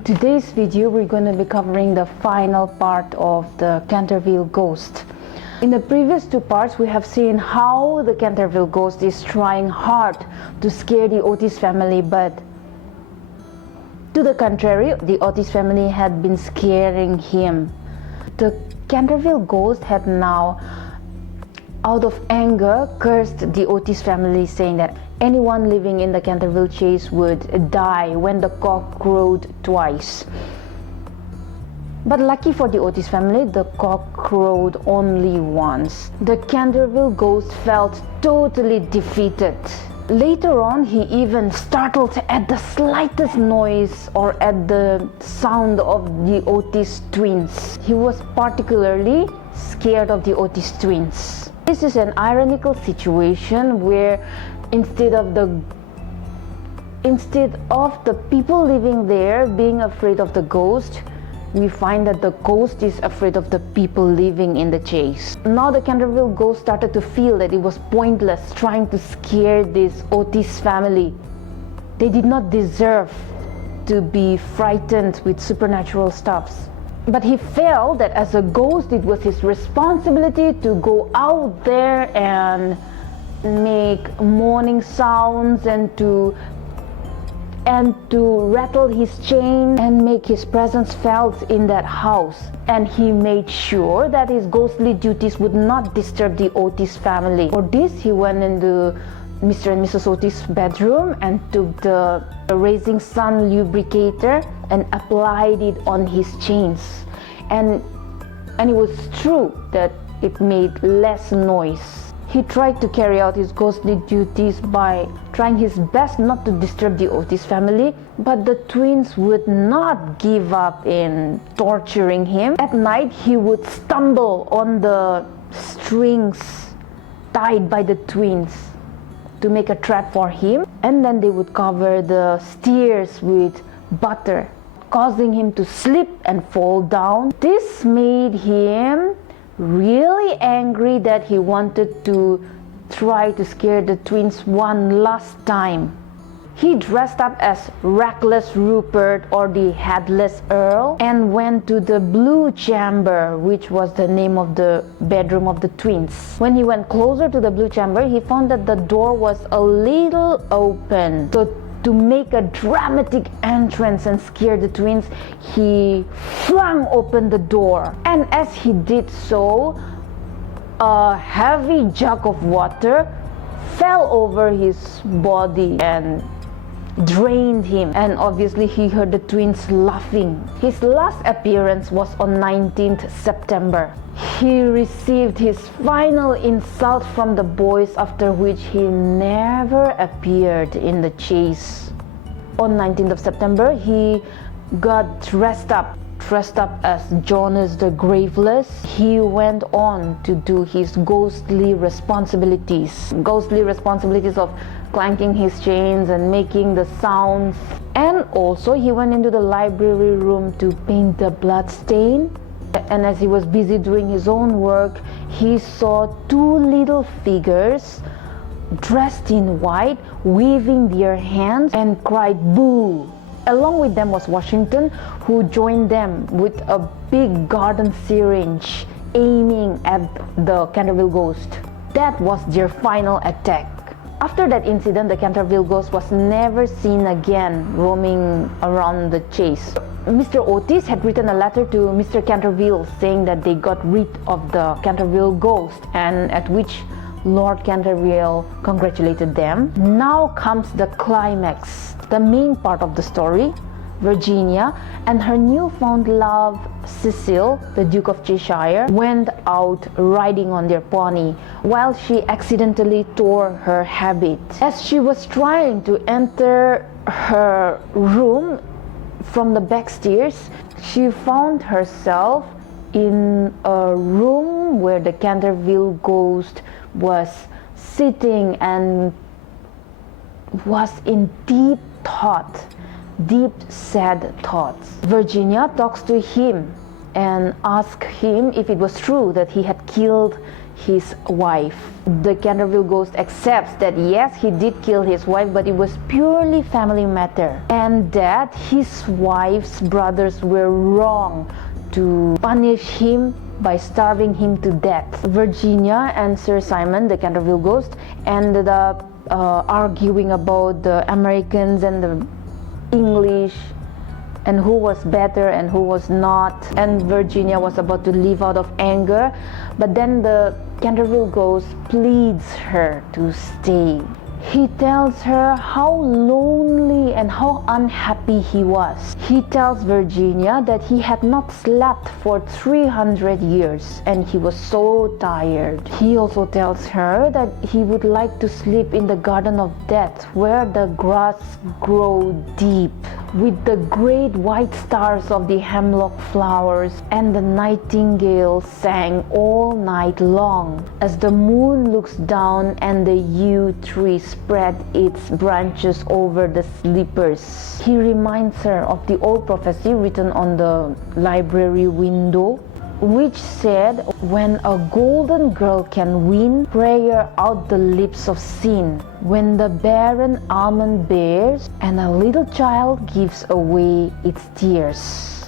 In today's video, we're going to be covering the final part of the Canterville Ghost. In the previous two parts, we have seen how the Canterville Ghost is trying hard to scare the Otis family, but to the contrary, the Otis family had been scaring him. The Canterville Ghost had now, out of anger, cursed the Otis family, saying that anyone living in the Canterville Chase would die when the cock crowed twice. But lucky for the Otis family, the cock crowed only once. The Canterville Ghost felt totally defeated. Later on, he even startled at the slightest noise or at the sound of the Otis twins. He was particularly scared of the Otis twins. This is an ironical situation where instead of the people living there being afraid of the ghost, we find that the ghost is afraid of the people living in the chase. Now the Canterville Ghost started to feel that it was pointless trying to scare this Otis family. They did not deserve to be frightened with supernatural stuffs. But he felt that as a ghost, it was his responsibility to go out there and make mourning sounds and to rattle his chain and make his presence felt in that house. And he made sure that his ghostly duties would not disturb the Otis family. For this, he went into Mr. and Mrs. Otis' bedroom and took the Raising Sun lubricator and applied it on his chains. And it was true that it made less noise. He tried to carry out his ghostly duties by trying his best not to disturb the Otis family, but the twins would not give up in torturing him. At night, he would stumble on the strings tied by the twins to make a trap for him, and then they would cover the stairs with butter, causing him to slip and fall down. This made him really angry that he wanted to try to scare the twins one last time. He dressed up as Reckless Rupert or the Headless Earl and went to the Blue Chamber, which was the name of the bedroom of the twins. When he went closer to the Blue Chamber, he found that the door was a little open. So to make a dramatic entrance and scare the twins, he flung open the door. And as he did so, a heavy jug of water fell over his body and drained him. And obviously he heard the twins laughing. His last appearance was on 19th September. He received his final insult from the boys, after which he never appeared in the chase. On 19th of September, he got dressed up as Jonas the Graveless. He went on to do his ghostly responsibilities of clanking his chains and making the sounds. And also he went into the library room to paint the blood stain. And as he was busy doing his own work, he saw two little figures dressed in white, waving their hands, and cried boo. Along with them was Washington, who joined them with a big garden syringe aiming at the Canterville Ghost. That was their final attack. After that incident, the Canterville Ghost was never seen again roaming around the chase. Mr. Otis had written a letter to Mr. Canterville saying that they got rid of the Canterville Ghost, and at which Lord Canterville congratulated them. Now comes the climax, the main part of the story. Virginia and her newfound love, Cecil, the Duke of Cheshire, went out riding on their pony while she accidentally tore her habit. As she was trying to enter her room from the back stairs, she found herself in a room where the Canterville Ghost was sitting and was in deep sad thoughts. Virginia talks to him and asks him if it was true that he had killed his wife. The Canterville Ghost accepts that yes, he did kill his wife, but it was purely family matter, and that his wife's brothers were wrong to punish him by starving him to death. Virginia and Sir Simon, the Canterville Ghost, ended up arguing about the Americans and the English, and who was better and who was not. And Virginia was about to leave out of anger, but then the Canterville Ghost pleads her to stay. He tells her how lonely and how unhappy he was. He tells Virginia that he had not slept for 300 years and he was so tired. He also tells her that he would like to sleep in the Garden of Death, where the grass grows deep, with the great white stars of the hemlock flowers, and the nightingale sang all night long as the moon looks down and the yew tree spread its branches over the sleepers. He reminds her of the old prophecy written on the library window, which said, when a golden girl can win prayer out the lips of sin, when the barren almond bears and a little child gives away its tears,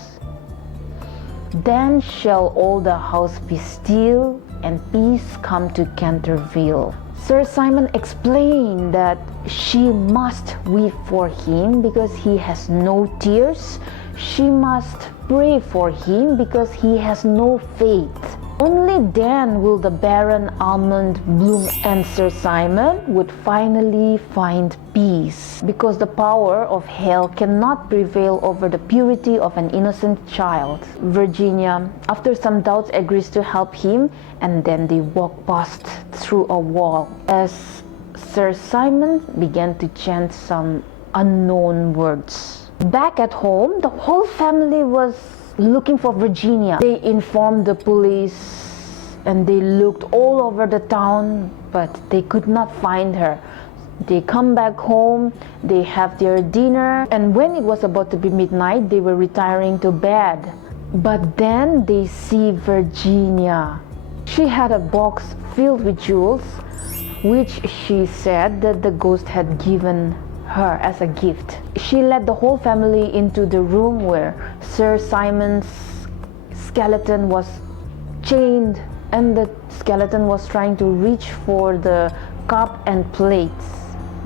then shall all the house be still and peace come to Canterville. Sir Simon explained that she must weep for him because he has no tears. She must pray for him because he has no faith. Only then will the barren almond bloom, and Sir Simon would finally find peace, because the power of hell cannot prevail over the purity of an innocent child. Virginia, after some doubts, agrees to help him, and then they walk past through a wall as Sir Simon began to chant some unknown words. Back at home, the whole family was looking for Virginia. They informed the police and they looked all over the town, but they could not find her. They come back home, they have their dinner, and when it was about to be midnight, they were retiring to bed. But then they see Virginia. She had a box filled with jewels, which she said that the ghost had given her as a gift. She led the whole family into the room where Sir Simon's skeleton was chained, and the skeleton was trying to reach for the cup and plates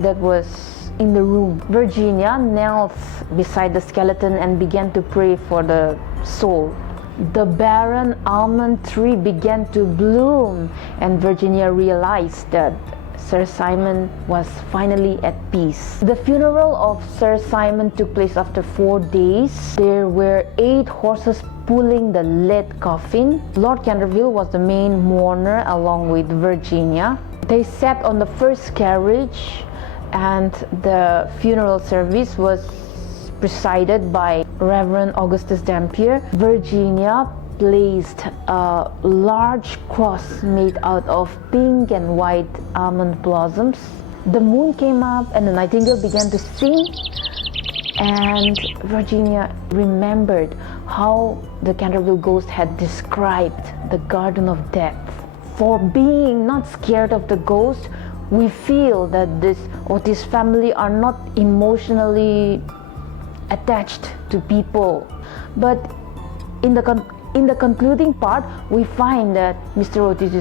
that was in the room. Virginia knelt beside the skeleton and began to pray for the soul. The barren almond tree began to bloom, and Virginia realized that Sir Simon was finally at peace. The funeral of Sir Simon took place after 4 days. There were 8 horses pulling the lead coffin. Lord Canterville was the main mourner along with Virginia. They sat on the first carriage, and the funeral service was presided by Reverend Augustus Dampier. Virginia placed a large cross made out of pink and white almond blossoms. The moon came up and the nightingale began to sing, and Virginia remembered how the Canterville Ghost had described the Garden of Death. For being not scared of the ghost, we feel that this Otis family are not emotionally attached to people. But in the concluding part, we find that Mr. Otis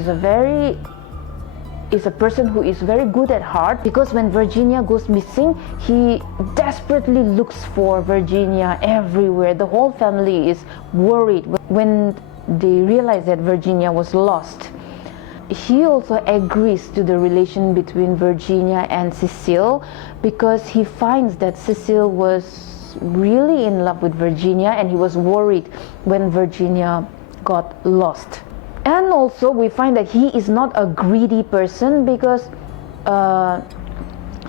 is a person who is very good at heart, because when Virginia goes missing, he desperately looks for Virginia everywhere. The whole family is worried when they realize that Virginia was lost. He also agrees to the relation between Virginia and Cecile, because he finds that Cecile was really in love with Virginia, and he was worried when Virginia got lost. And also we find that he is not a greedy person, because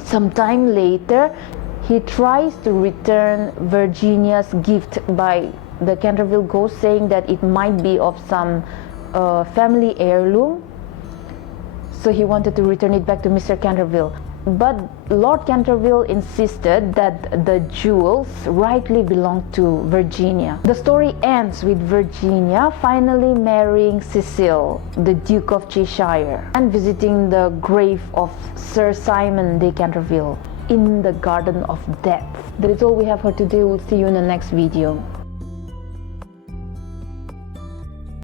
sometime later he tries to return Virginia's gift by the Canterville Ghost, saying that it might be of some family heirloom. So he wanted to return it back to Mr. Canterville. But Lord Canterville insisted that the jewels rightly belonged to Virginia. The story ends with Virginia finally marrying Cecil, the Duke of Cheshire, and visiting the grave of Sir Simon de Canterville in the Garden of Death. That is all we have for today. We'll see you in the next video.